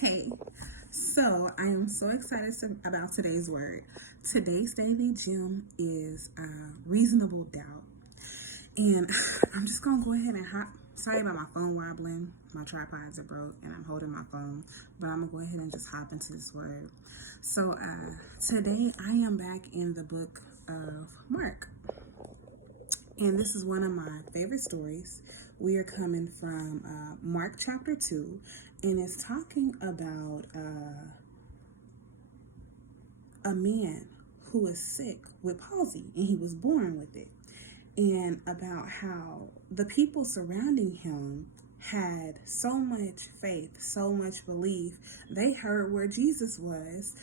Hey, so I am so excited about today's word. Today's daily gem is reasonable doubt. And I'm just going to go ahead and hop. Sorry about my phone wobbling. My tripods are broke and I'm holding my phone. But I'm going to go ahead and just hop into this word. So today I am back in the book of Mark. And this is one of my favorite stories. We are coming from Mark chapter 2, and it's talking about a man who was sick with palsy, and he was born with it, and about how the people surrounding him had so much faith, so much belief. They heard where Jesus was,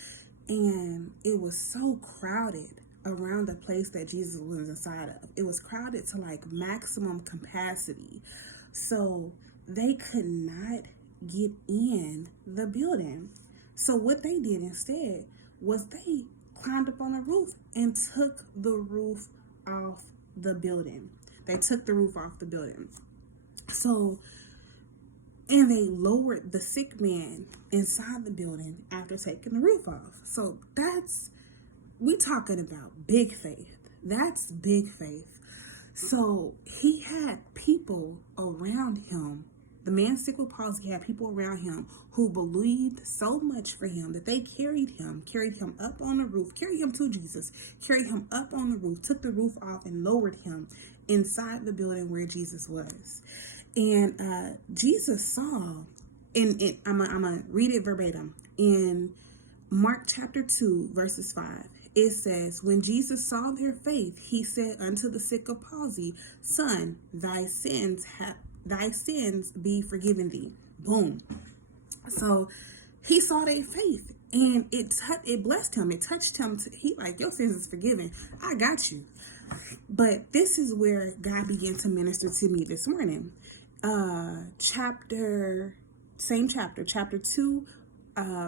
and it was so crowded around the place that Jesus was inside of. It was crowded to like maximum capacity. So they could not get in the building. So what they did instead was they climbed up on the roof and took the roof off the building. They took the roof off the building. And they lowered the sick man inside the building after taking the roof off. So we talking about big faith. That's big faith. So he had people around him. The man sick with palsy had people around him who believed so much for him that they carried him up on the roof, carried him to Jesus, carried him up on the roof, took the roof off and lowered him inside the building where Jesus was. And Jesus saw, I'm going to read it verbatim, in Mark chapter 2, verses 5. It says, when Jesus saw their faith, he said unto the sick of palsy, son, thy sins be forgiven thee. Boom. So he saw their faith, and it blessed him. It touched him. He like, your sins is forgiven. I got you. But this is where God began to minister to me this morning. Chapter 2,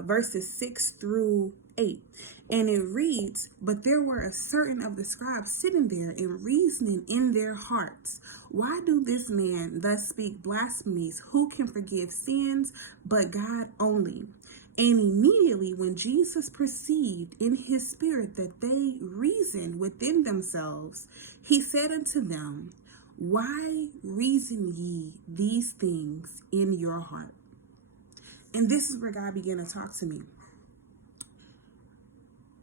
verses 6 through 8. And it reads, but there were a certain of the scribes sitting there and reasoning in their hearts, why do this man thus speak blasphemies? Who can forgive sins but God only? And immediately when Jesus perceived in his spirit that they reasoned within themselves, he said unto them, why reason ye these things in your heart? And this is where God began to talk to me.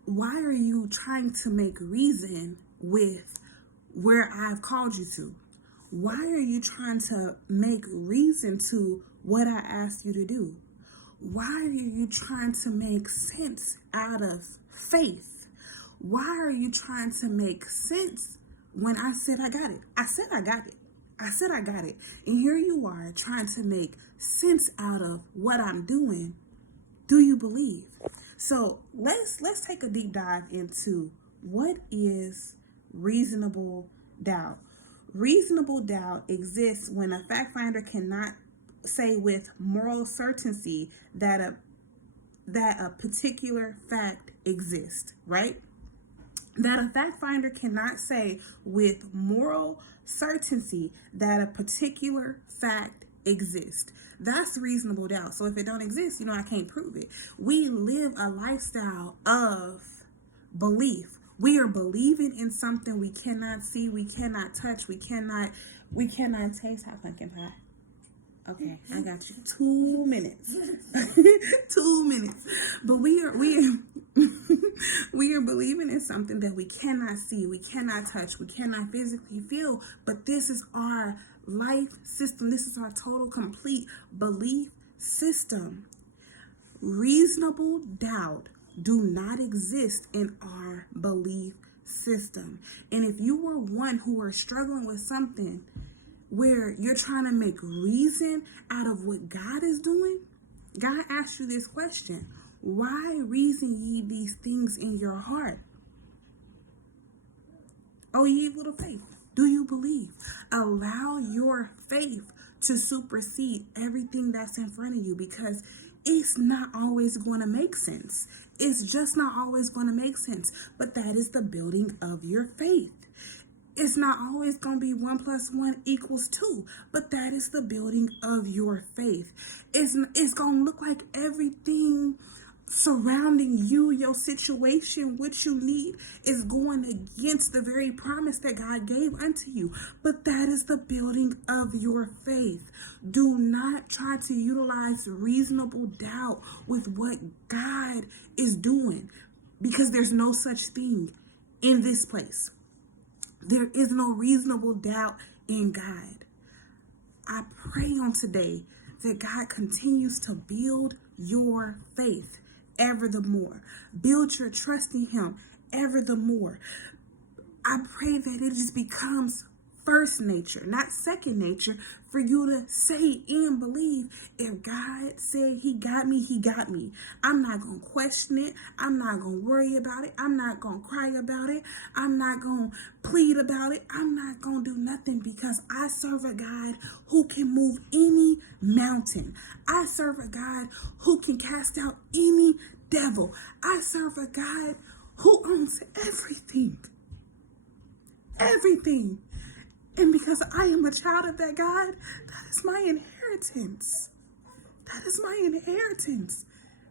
Why are you trying to make reason with where I've called you to? Why are you trying to make reason to what I asked you to do? Why are you trying to make sense out of faith? Why are you trying to make sense when I said I got it? I said I got it. I said I got it. And here you are trying to make sense out of what I'm doing. Do you believe? So let's take a deep dive into what is reasonable doubt. Reasonable doubt exists when a fact finder cannot say with moral certainty that a particular fact exists, right? That a fact finder cannot say with moral certainty that a particular fact exists. That's reasonable doubt. So if it don't exist, I can't prove it. We live a lifestyle of belief. We are believing in something we cannot see, we cannot touch, we cannot taste. How pumpkin pie? Okay, I got you. 2 minutes. 2 minutes. But we are we are believing in something that we cannot see, we cannot touch, we cannot physically feel. But this is our life system. This is our total, complete belief system. Reasonable doubt do not exist in our belief system. And if you were one who are struggling with something where you're trying to make reason out of what God is doing, God asked you this question: why reason ye these things in your heart? Oh, ye of little faith, do you believe? Allow your faith to supersede everything that's in front of you, because it's not always going to make sense. It's just not always going to make sense. But that is the building of your faith. It's not always going to be 1 + 1 = 2, but that is the building of your faith. It's going to look like everything surrounding you, your situation, what you need is going against the very promise that God gave unto you. But that is the building of your faith. Do not try to utilize reasonable doubt with what God is doing, because there's no such thing in this place. There is no reasonable doubt in God. I pray on today that God continues to build your faith ever the more. Build your trust in Him ever the more. I pray that it just becomes first nature, not second nature, for you to say and believe, if God said He got me, He got me. I'm not going to question it. I'm not going to worry about it. I'm not going to cry about it. I'm not going to plead about it. I'm not going to do nothing, because I serve a God who can move any mountain. I serve a God who can cast out any devil. I serve a God who owns everything. Everything. And because I am a child of that God, that is my inheritance. That is my inheritance.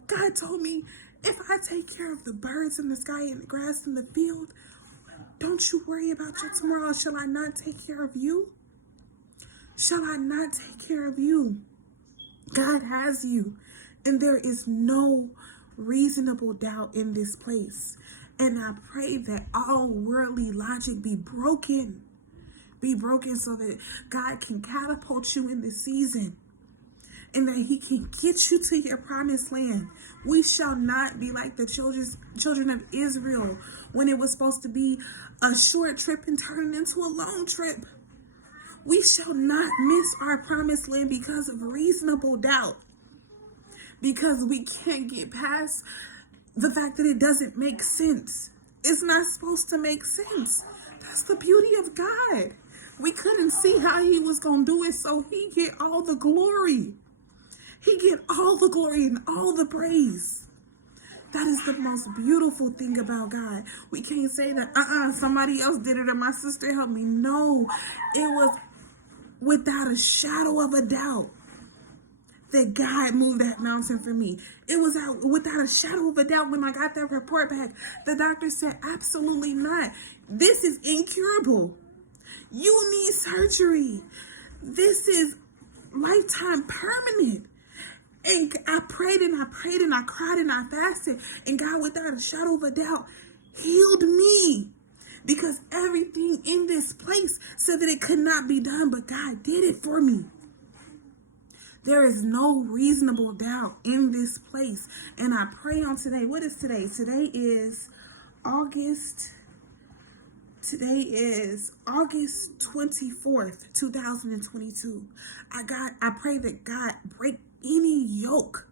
God told me, if I take care of the birds in the sky and the grass in the field, don't you worry about your tomorrow. Shall I not take care of you? Shall I not take care of you? God has you. And there is no reasonable doubt in this place. And I pray that all worldly logic be broken. Be broken so that God can catapult you in this season, and that He can get you to your promised land. We shall not be like the children of Israel when it was supposed to be a short trip and turn into a long trip. We shall not miss our promised land because of reasonable doubt, because we can't get past the fact that it doesn't make sense. It's not supposed to make sense. That's the beauty of God. We couldn't see how He was going to do it, so He get all the glory. He get all the glory and all the praise. That is the most beautiful thing about God. We can't say that, somebody else did it or my sister helped me. No, it was without a shadow of a doubt that God moved that mountain for me. It was without a shadow of a doubt when I got that report back. The doctor said, absolutely not. This is incurable. You need surgery. This is lifetime permanent. And I prayed and I prayed and I cried and I fasted. And God, without a shadow of a doubt, healed me. Because everything in this place said that it could not be done, but God did it for me. There is no reasonable doubt in this place. And I pray on today. What is today? Today is August 24th, 2022. I pray that God break any yoke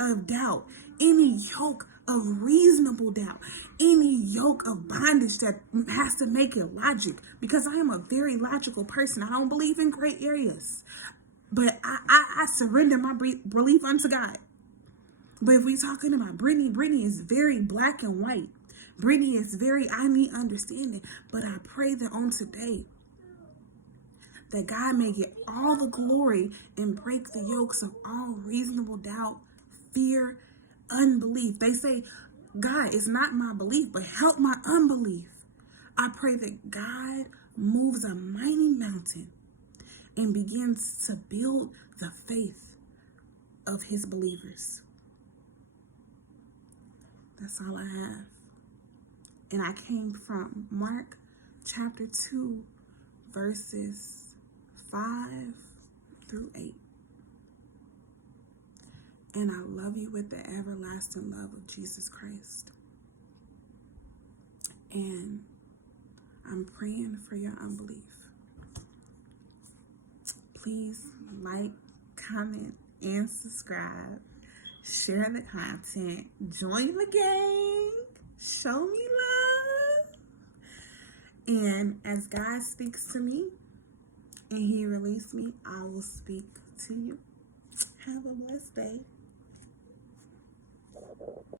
of doubt, any yoke of reasonable doubt, any yoke of bondage that has to make it logic, because I am a very logical person. I don't believe in gray areas, but I surrender my belief unto God. But if we're talking about Brittany is very black and white. Brittany is very, I need understanding. But I pray that on today, that God may get all the glory and break the yokes of all reasonable doubt, fear, unbelief. They say, God, it's not my belief, but help my unbelief. I pray that God moves a mighty mountain and begins to build the faith of His believers. That's all I have. And I came from Mark chapter 2, verses 5 through 8. And I love you with the everlasting love of Jesus Christ. And I'm praying for your unbelief. Please like, comment, and subscribe. Share the content. Join the gang. Show me love. And as God speaks to me and He released me, I will speak to you. Have a blessed day.